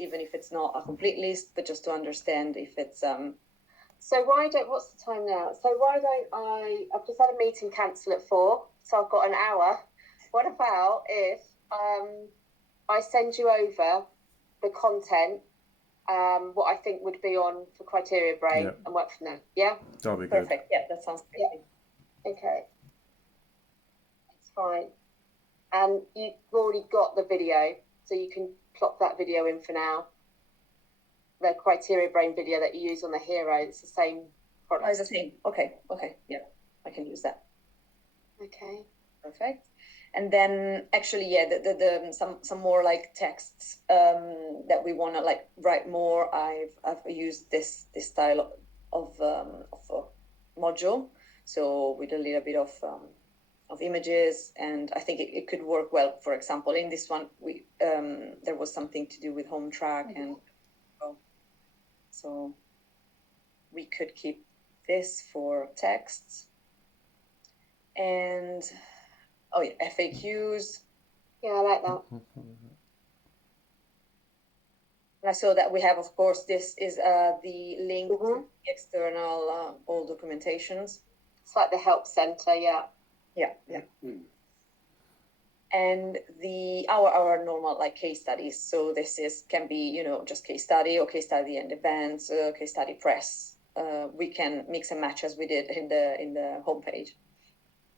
even if it's not a complete list, but just to understand if it's So what's the time now? So why don't I've just had a meeting cancel at 4, so I've got an hour. What about if I send you over the content, what I think would be on for Criteria Brain, and work from there? Yeah? That'll be good. perfect. Yeah, that sounds great. Yeah. Okay. It's fine. And you've already got the video, so you can plop that video in for now. The Criteria Brain video that you use on the Hero, it's the same product. Oh, it's the same. Okay. Yeah, I can use that. Okay. Perfect. And then actually, yeah, the some more like texts that we want to like write more. I've used this style of module, so with a little bit of images, and I think it could work well. For example, in this one, we there was something to do with home track, and so we could keep this for texts. And oh yeah, FAQs. Yeah, I like that. And I saw that we have, of course, this is the link to the external all documentations. It's like the help center, yeah. Yeah. And our normal like case studies. So this can be just case study or case study and events, case study press. We can mix and match as we did in the homepage,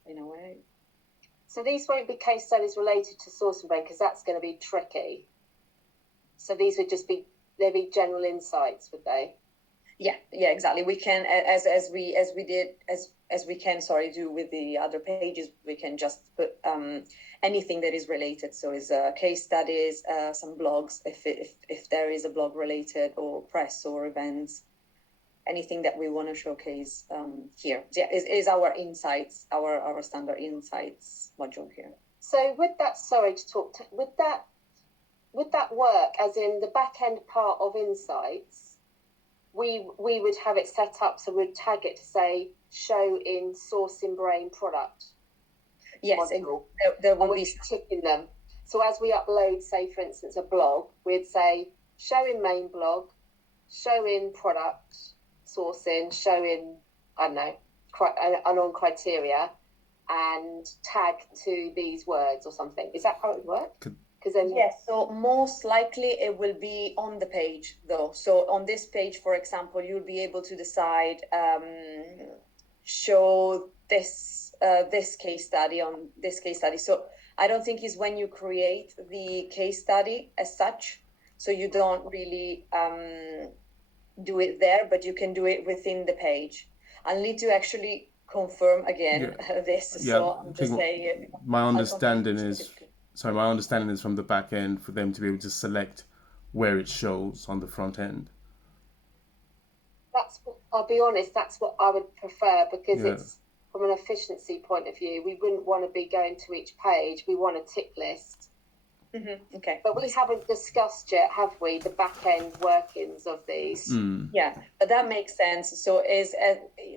in a way. So these won't be case studies related to Sourcing Brain because that's going to be tricky. So these would just be general insights, would they? Yeah, exactly. We can as we can do with the other pages. We can just put anything that is related. So is case studies, some blogs if there is a blog related, or press or events. Anything that we want to showcase here. Yeah, is our insights, our standard insights module here. So would that work as in the back end part of insights? We would have it set up so we'd tag it to say show in Sourcing Brain product. Yes, there will be ticking them. So as we upload, say for instance a blog, we'd say show in main blog, show in product sourcing, show in and on criteria, and tag to these words or something. Is that how it would work? Yes, so most likely it will be on the page though. So on this page, for example, you'll be able to decide show this case study on this case study. So I don't think it's when you create the case study as such. So you don't really do it there, but you can do it within the page. I'll need to actually confirm again this. Yeah, so I'm just saying. My understanding is from the back end for them to be able to select where it shows on the front end. I'll be honest, that's what I would prefer, because it's from an efficiency point of view. We wouldn't want to be going to each page. We want a tick list. Mm-hmm. Okay. But we haven't discussed yet, have we, the back end workings of these? Yeah, but that makes sense. So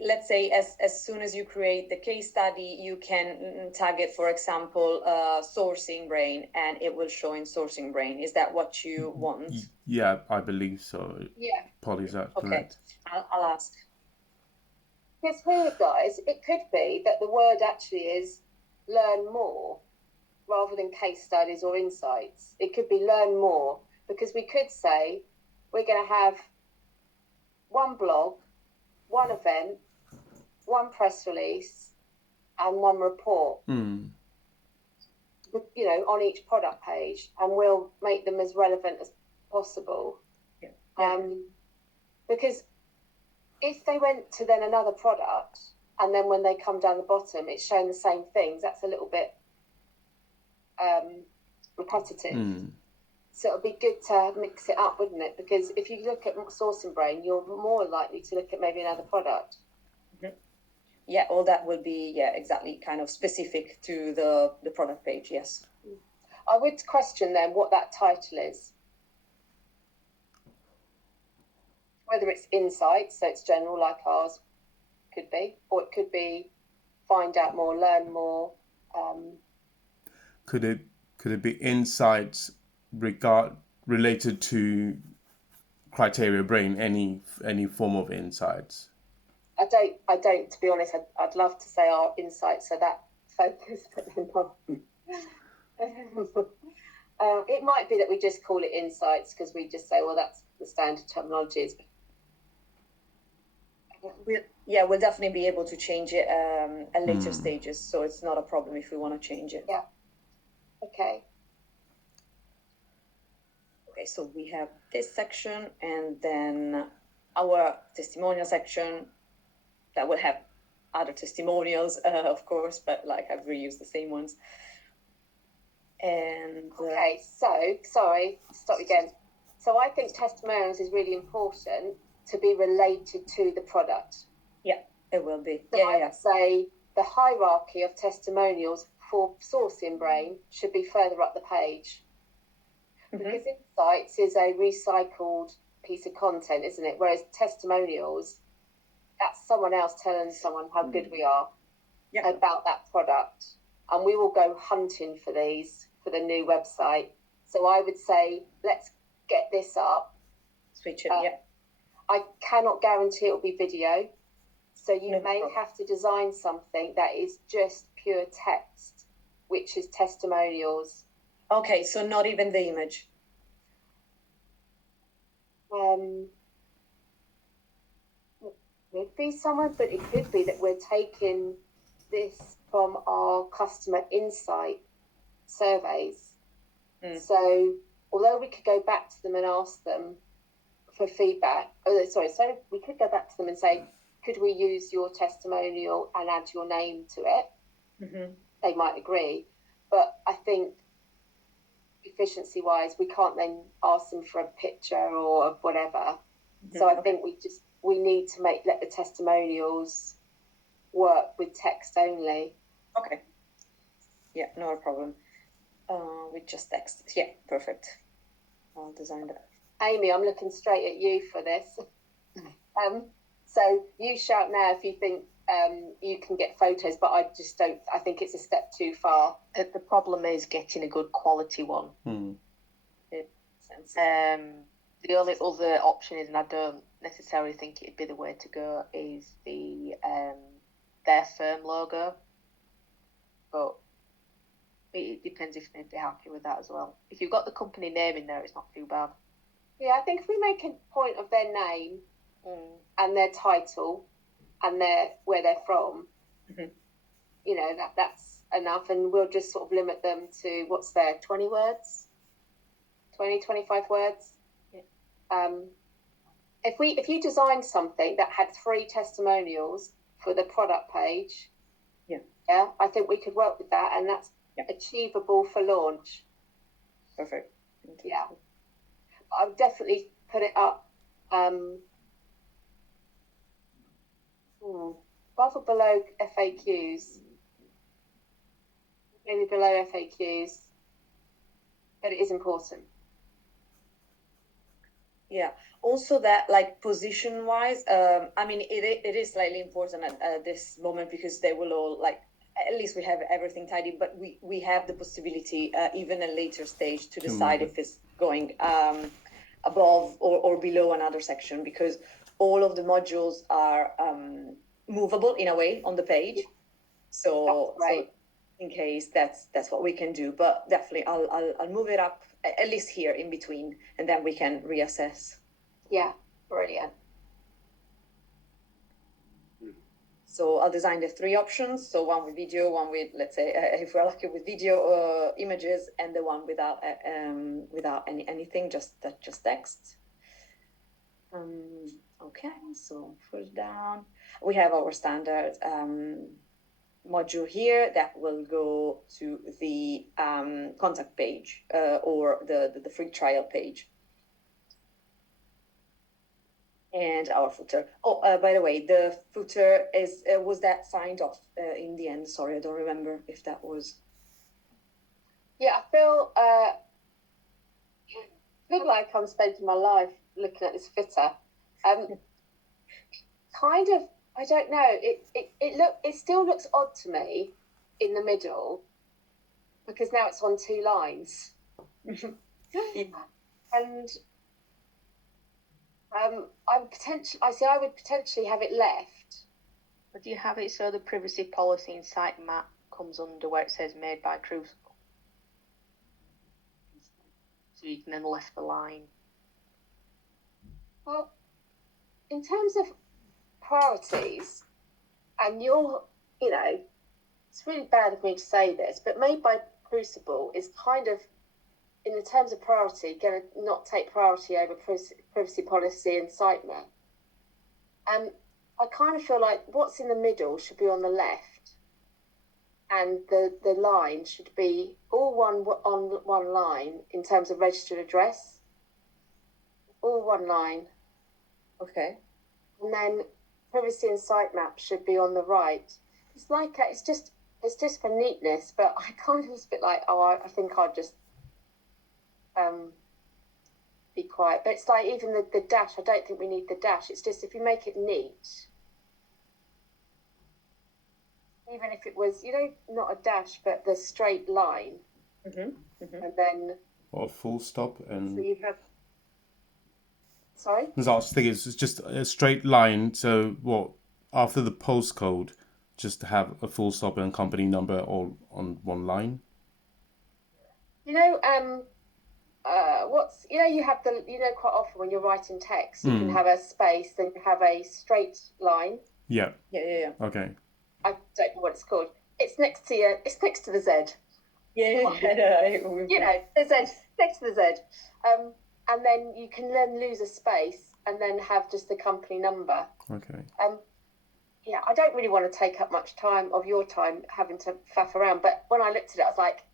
let's say as soon as you create the case study, you can tag it, for example, Sourcing Brain, and it will show in Sourcing Brain. Is that what you want? Yeah, I believe so. Yeah. Polly, is that Okay, correct? I'll ask. Because here, guys, it could be that the word actually is learn more, rather than case studies or insights. It could be learn more, because we could say we're going to have one blog, one event, one press release, and one report, on each product page, and we'll make them as relevant as possible. Yeah. Because if they went to then another product, and then when they come down the bottom, it's showing the same things, that's a little bit repetitive. So it would be good to mix it up, wouldn't it? Because if you look at Sourcing Brain, you're more likely to look at maybe another product. Yeah, all that will be exactly kind of specific to the product page. Yes. I would question then what that title is. Whether it's insights, so it's general like ours could be, or it could be find out more, learn more. Could it be insights related to Criteria Brain, any form of insights? I don't. To be honest, I'd love to say our insights are that focused, but they're not. It might be that we just call it insights because we just say, well, that's the standard terminology. We'll definitely be able to change it at later stages, so it's not a problem if we want to change it. Yeah. Okay. Okay, so we have this section, and then our testimonial section that will have other testimonials, of course, but like I've reused the same ones. And okay, so sorry, stop again. So I think testimonials is really important to be related to the product. Yeah, it will be. So I would say the hierarchy of testimonials for Sourcing Brain should be further up the page. Because insights is a recycled piece of content, isn't it? Whereas testimonials, that's someone else telling someone how good we are about that product. And we will go hunting for these for the new website. So I would say, let's get this up. Switch it, I cannot guarantee it'll be video. So you may have to design something that is just pure text, which is testimonials. Okay, so not even the image. Could be someone, but it could be that we're taking this from our customer insight surveys. So although we could go back to them and ask them for feedback, so we could go back to them and say, could we use your testimonial and add your name to it? They might agree, but I think efficiency wise we can't then ask them for a picture or whatever. So I think we need to let the testimonials work with text only. Okay. Yeah, no problem. With just text. Yeah, perfect. I'll design that. Amy, I'm looking straight at you for this. So you shout now if you think you can get photos, but I just don't. I think it's a step too far. The problem is getting a good quality one. It makes sense. The only other option is, and I don't necessarily think it'd be the way to go, is their firm logo. But it depends if they'd be happy with that as well. If you've got the company name in there, it's not too bad. Yeah, I think if we make a point of their name and their title and where they're from, you know, that's enough, and we'll just sort of limit them to 20 words, 25 words. If you designed something that had 3 testimonials for the product page, I think we could work with that, and that's achievable for launch. Perfect. Yeah, I would definitely put it up rather below FAQs, maybe below FAQs, but it is important. Yeah. Also, that like position wise, I mean, it is slightly important at this moment because they will all like, at least we have everything tidy, but we have the possibility even at a later stage to decide if it's going above or below another section, because all of the modules are movable in a way on the page. So, right. So in case that's what we can do, but definitely I'll move it up at least here in between, and then we can reassess. Yeah, brilliant. So I'll design the 3 options. So one with video, one with, let's say, if we're lucky with video images, and the one without anything, just text. Okay, so first down, we have our standard module here that will go to the contact page or the free trial page. And our footer. Oh, by the way, the footer was that signed off in the end? Sorry, I don't remember if that was. Yeah, I feel like I'm spending my life looking at this footer. Kind of, I don't know. It still looks odd to me in the middle because now it's on 2 lines. And I would potentially have it left. But do you have it so the privacy policy in sitemap comes under where it says made by Crucible? So you can then left the line. Well, in terms of priorities, and it's really bad of me to say this, but made by Crucible is kind of, in the terms of priority, going to not take priority over privacy policy and sitemap. And I kind of feel like what's in the middle should be on the left, and the line should be all on one line in terms of registered address, all one line. Okay. And then privacy and sitemap should be on the right. It's like it's just for neatness, but I kind of was a bit like, I think I'd just be quiet. But it's like even the dash, I don't think we need the dash. It's just if you make it neat, even if it was, not a dash, but the straight line, and then Or full stop and. so you have. Sorry. Because I was thinking it's just a straight line. So what after the postcode, just to have a full stop and company number all on one line. You have quite often when you're writing text, you can have a space, then you have a straight line. Yeah. Yeah. Okay. I don't know what it's called. It's next to it's next to the Z. Yeah. The Z, next to the Z. And then you can then lose a space and then have just the company number. Okay. I don't really want to take up much time of your time having to faff around. But when I looked at it, I was like,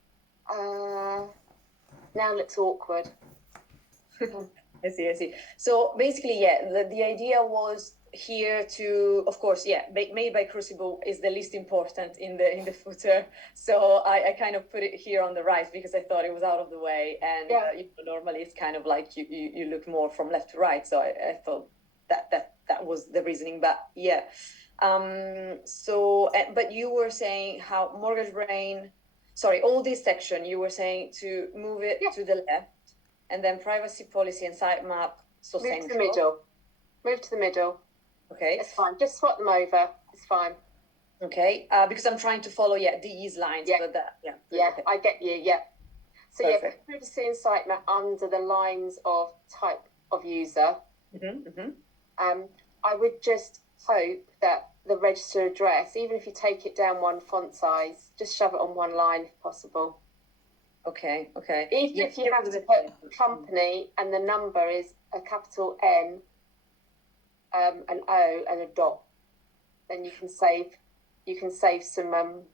now it looks awkward. I see. So basically, the idea was here to, of course, made by Crucible is the least important in the footer. So I kind of put it here on the right because I thought it was out of the way. And normally it's kind of like you look more from left to right. So I thought that was the reasoning. But but you were saying how Mortgage Brain, all this section, you were saying to move it to the left, and then privacy policy and sitemap. So Move to the middle. Move to the middle. Okay. It's fine. Just swap them over. It's fine. Okay. Because I'm trying to follow, DE's lines. Yeah. But Okay. I get you. Yeah. So Perfect. privacy and sitemap under the lines of type of user. I would just hope that the registered address, even if you take it down one font size, just shove it on one line if possible. Okay. Even if you have to put company and the number is a capital N, an O and a dot, then you can save some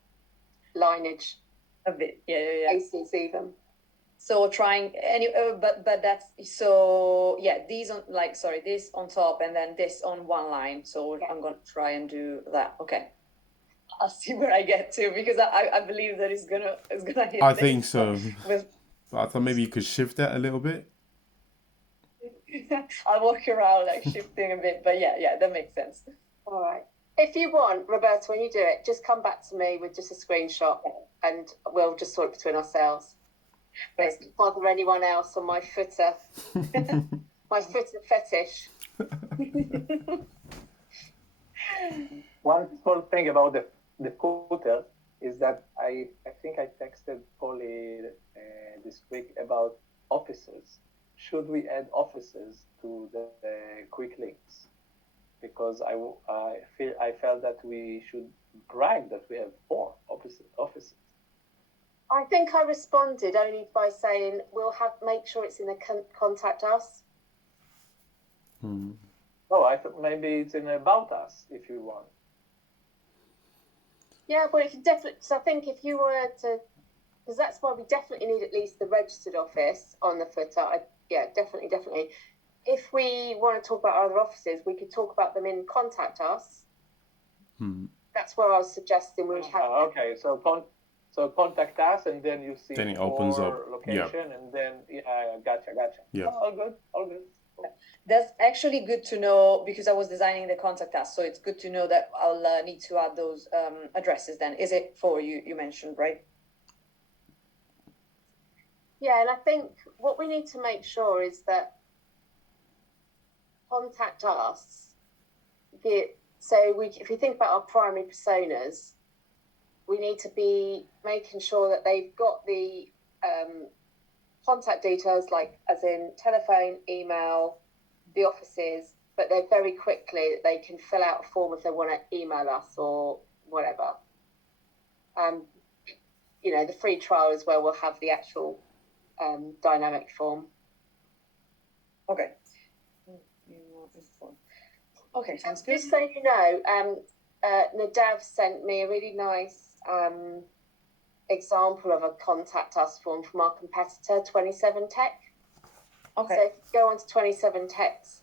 lineage. A bit. Yeah. Cases even. So trying but that's so these on this on top and then this on one line. So I'm gonna try and do that. Okay. I'll see where I get to because I believe that it's gonna hit. I think so. But I thought maybe you could shift that a little bit. I'll walk around shifting a bit, but that makes sense. All right. If you want, Roberta, when you do it, just come back to me with just a screenshot and we'll just sort it between ourselves. Don't bother anyone else on my footer. My footer fetish. One small thing about the footer is that I think I texted Polly this week about offices. Should we add offices to the quick links? Because I felt that we should brag that we have 4 offices. I think I responded only by saying we'll make sure it's in the contact us. Oh, I thought maybe it's in about us if you want. Yeah, well, if you definitely. So I think if you were to, because that's why we definitely need at least the registered office on the footer. Definitely. If we want to talk about other offices, we could talk about them in contact us. That's where I was suggesting we would have. Okay, so contact us, and then you see then it opens up location, and then gotcha. Yeah. All good. That's actually good to know because I was designing the contact us, so it's good to know that I'll need to add those addresses. Then is it 4 you mentioned, right? Yeah, and I think what we need to make sure is that contact us. If you think about our primary personas, we need to be making sure that they've got the contact details, like as in telephone, email, the offices, but they're very quickly that they can fill out a form if they want to email us or whatever. The free trial is where we'll have the actual dynamic form. Okay. Okay, sounds good. Just so you know, Nadav sent me a really nice example of a contact us form from our competitor, 27 Tech. Okay. So if you go onto 27 Tech's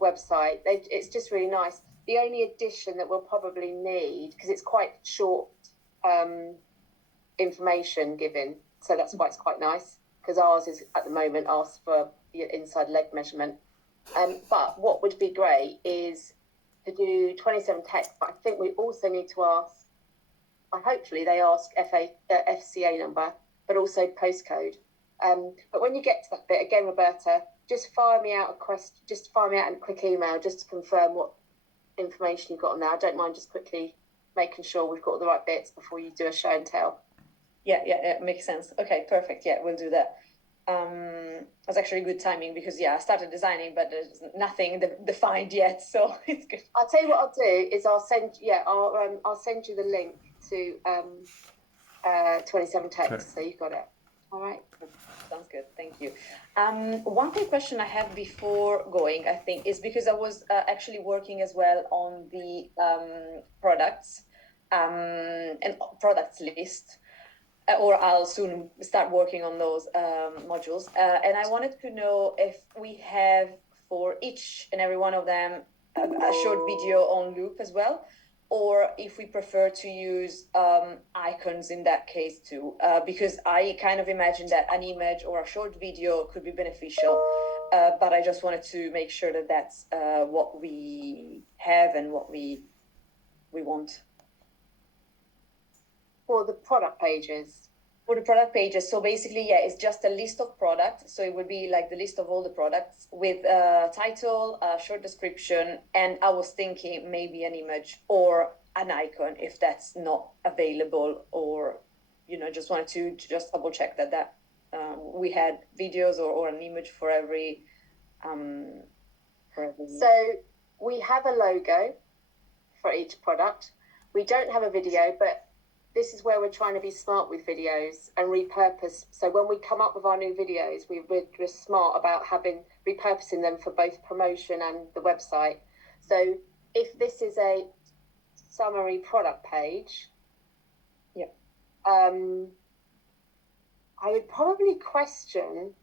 website, it's just really nice. The only addition that we'll probably need, because it's quite short information given, so that's why it's quite nice, because ours is at the moment asked for your inside leg measurement. But what would be great is to do 27 Tech, but I think we also need to ask, hopefully they ask FCA number, but also postcode. But when you get to that bit, again, Roberta, just fire me out a quick email just to confirm what information you've got on there. I don't mind just quickly making sure we've got the right bits before you do a show and tell. Yeah, makes sense. Okay, perfect. Yeah, we'll do that. That's actually good timing because I started designing, but there's nothing defined yet, so it's good. I'll tell you what I'll do is I'll send you the link to 27 Text, so you've got it. All right. Sounds good. Thank you. One quick question I have before going, I think, is because I was actually working as well on the products and products list. Or I'll soon start working on those modules. And I wanted to know if we have for each and every one of them a short video on loop as well, or if we prefer to use icons in that case too, because I kind of imagine that an image or a short video could be beneficial, but I just wanted to make sure that that's what we have and what we want. For the product pages. For the product pages, so basically, it's just a list of products. So it would be like the list of all the products with a title, a short description, and I was thinking maybe an image or an icon if that's not available, or just wanted to just double check that we had videos or an image for every. So we have a logo for each product. We don't have a video, but this is where we're trying to be smart with videos and repurpose. So when we come up with our new videos, we're smart about repurposing them for both promotion and the website. So if this is a summary product page, I would probably question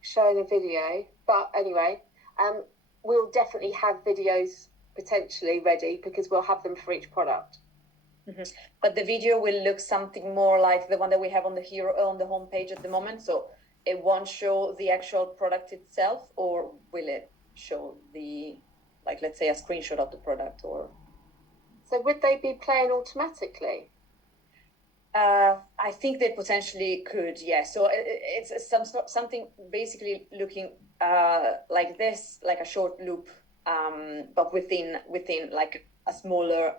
showing a video. But anyway, we'll definitely have videos potentially ready because we'll have them for each product. Mm-hmm. But the video will look something more like the one that we have on the homepage at the moment. So it won't show the actual product itself, or will it show let's say a screenshot of the product? Or so would they be playing automatically? I think they potentially could. Yeah. So it's something basically looking like this, like a short loop. But within like a smaller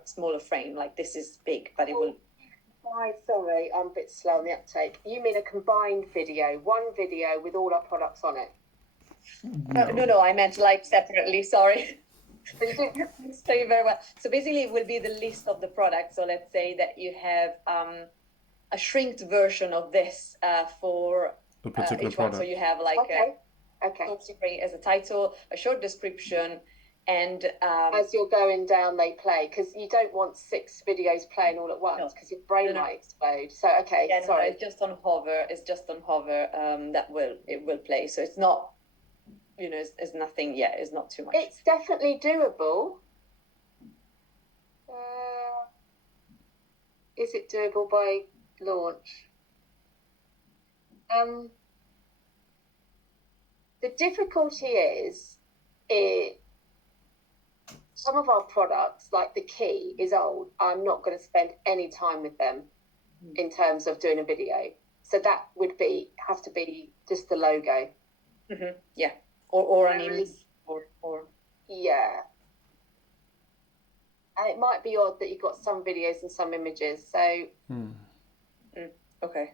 frame, like this is big, but it will. Sorry, I'm a bit slow on the uptake. You mean a combined video, one video with all our products on it? No, I meant like separately. Sorry. Say very well. So basically, it will be the list of the products. So let's say that you have a shrinked version of this for a particular each product. One. So you have like okay. As a title, a short description. And as you're going down, they play, because you don't want 6 videos playing all at once because your brain might explode. So sorry, it's just on hover. It will play. So it's not, it's nothing. Yeah, it's not too much. It's definitely doable. Is it doable by launch? The difficulty is some of our products, like the key, is old. I'm not going to spend any time with them in terms of doing a video. So that would have to be just the logo. Yeah, or an Whereas- image, or Yeah. And it might be odd that you've got some videos and some images. So okay.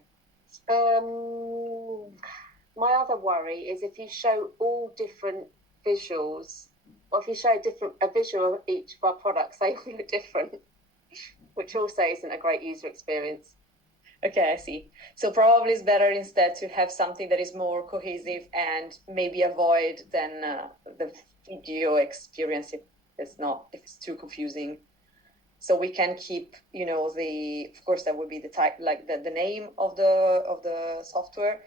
My other worry is if you show all different visuals, or if you show a visual of each of our products, they all look different, which also isn't a great user experience. Okay, I see. So probably it's better instead to have something that is more cohesive and maybe avoid then the video experience if it's too confusing. So we can keep, of course that would be the type, like the name of the software.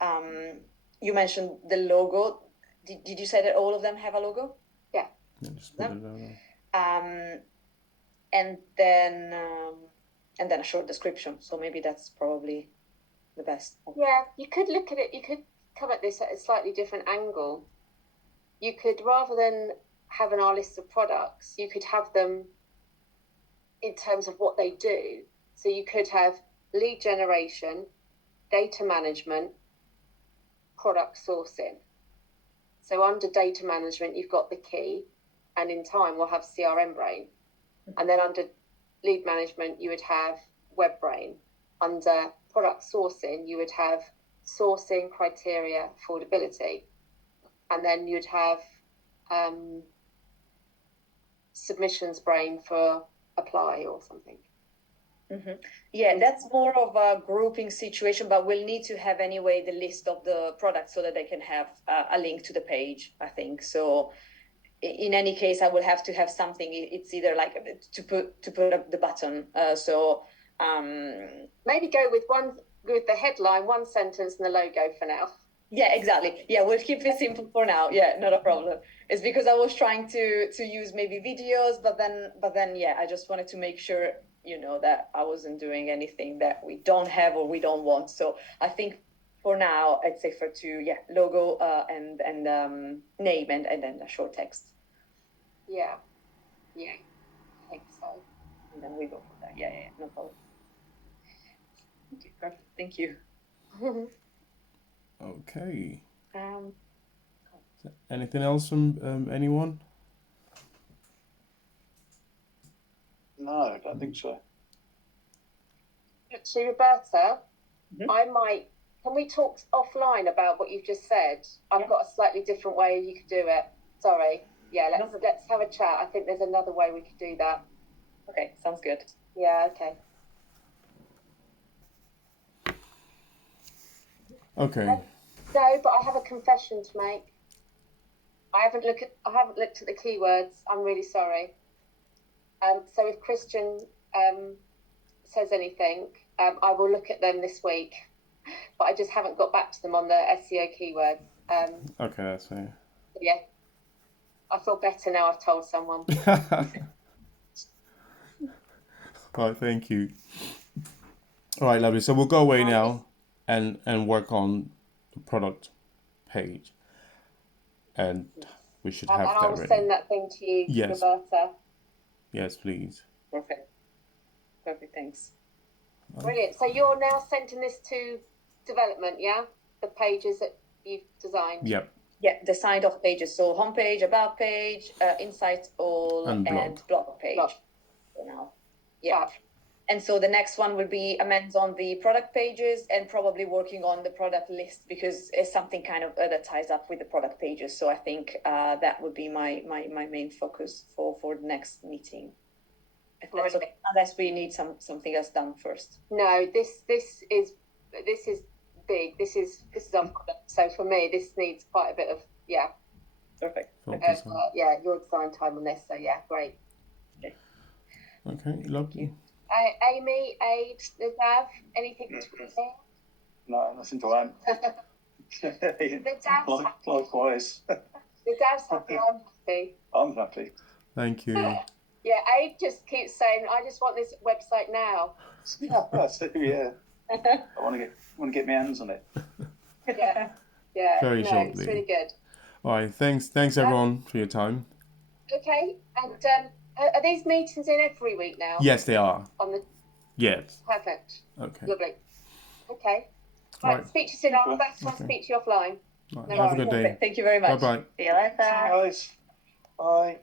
You mentioned the logo. Did you say that all of them have a logo? Yeah. Just put it logo. And then a short description. So maybe that's probably the best. Yeah, you could look at it. You could come at this at a slightly different angle. You could, rather than having our list of products, you could have them in terms of what they do. So you could have lead generation, data management, product sourcing. So under data management, you've got the key, and in time we'll have CRM Brain. And then under lead management, you would have Web Brain. Under product sourcing, you would have sourcing, criteria, affordability. And then you'd have submissions Brain for apply or something. Yeah, that's more of a grouping situation, but we'll need to have anyway the list of the products so that they can have a link to the page, I think. So in any case, I will have to have something. It's either like to put up the button. Maybe go with the headline, one sentence, and the logo for now. Yeah, exactly. Yeah, we'll keep it simple for now. Yeah, not a problem. It's because I was trying to use maybe videos, but then yeah, I just wanted to make sure that I wasn't doing anything that we don't have or we don't want. So I think for now I'd say logo and name and then a short text. Yeah, I think so. And then we go from there. Yeah, no problem. Okay, perfect. Thank you. Okay. Anything else from anyone? No, I don't think so. Actually, Roberta, can we talk offline about what you've just said? I've got a slightly different way you could do it. Sorry. Yeah, let's have a chat. I think there's another way we could do that. Okay, sounds good. Yeah, okay. Okay. No, but I have a confession to make. I haven't looked at the keywords. I'm really sorry. So if Christian says anything, I will look at them this week. But I just haven't got back to them on the SEO keywords. Okay, that's fair. Yeah, I feel better now. I've told someone. All right, thank you. All right, lovely. So we'll go away now and work on the product page, and we should have And that I will ready. send that thing to you, Yes. Roberta. Yes, please. Perfect. Thanks. Brilliant. So you're now sending this to development, yeah? The pages that you've designed. Yep. Yeah, the signed off pages. So homepage, about page, insights all, And blog page. Blog. For now. Yeah. Fab. And so the next one will be amends on the product pages and probably working on the product list because it's something kind of that ties up with the product pages. So I think that would be my main focus for the next meeting. If that's okay, unless we need something else done first. No, this is big. This is our product. So for me, this needs quite a bit of Perfect. Focus on. your design time on this. So yeah, great. Okay, lovely. Amy, Aid, Nadav, anything to say? No, nothing to add. Likewise. Nadav's happy. I'm happy. I'm happy. Thank you. Yeah, Aid just keeps saying, "I just want this website now." Yeah. I want to get my hands on it. Yeah. Very no, shortly. it's really good. All right, thanks everyone for your time. Okay, and are these meetings in every week now? Yes, they are. On the Yes. perfect, Okay. lovely. Okay, right. Right. Speak to you soon. I'll Okay. I'll speak to you offline. Right. No Have a worries. good day. Perfect. Thank you very much. Bye bye. See you later. Guys, bye.